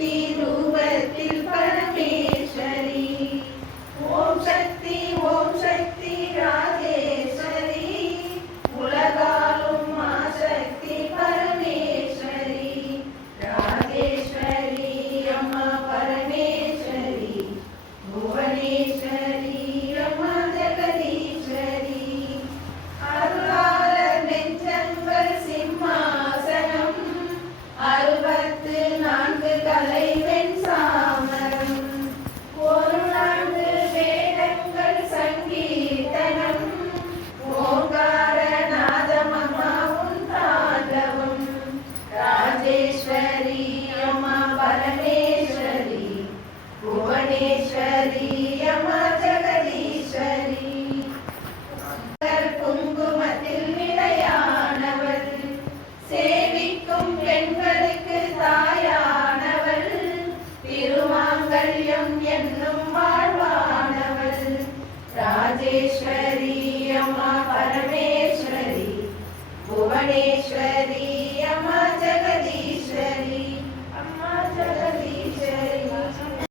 Pedro Ishwari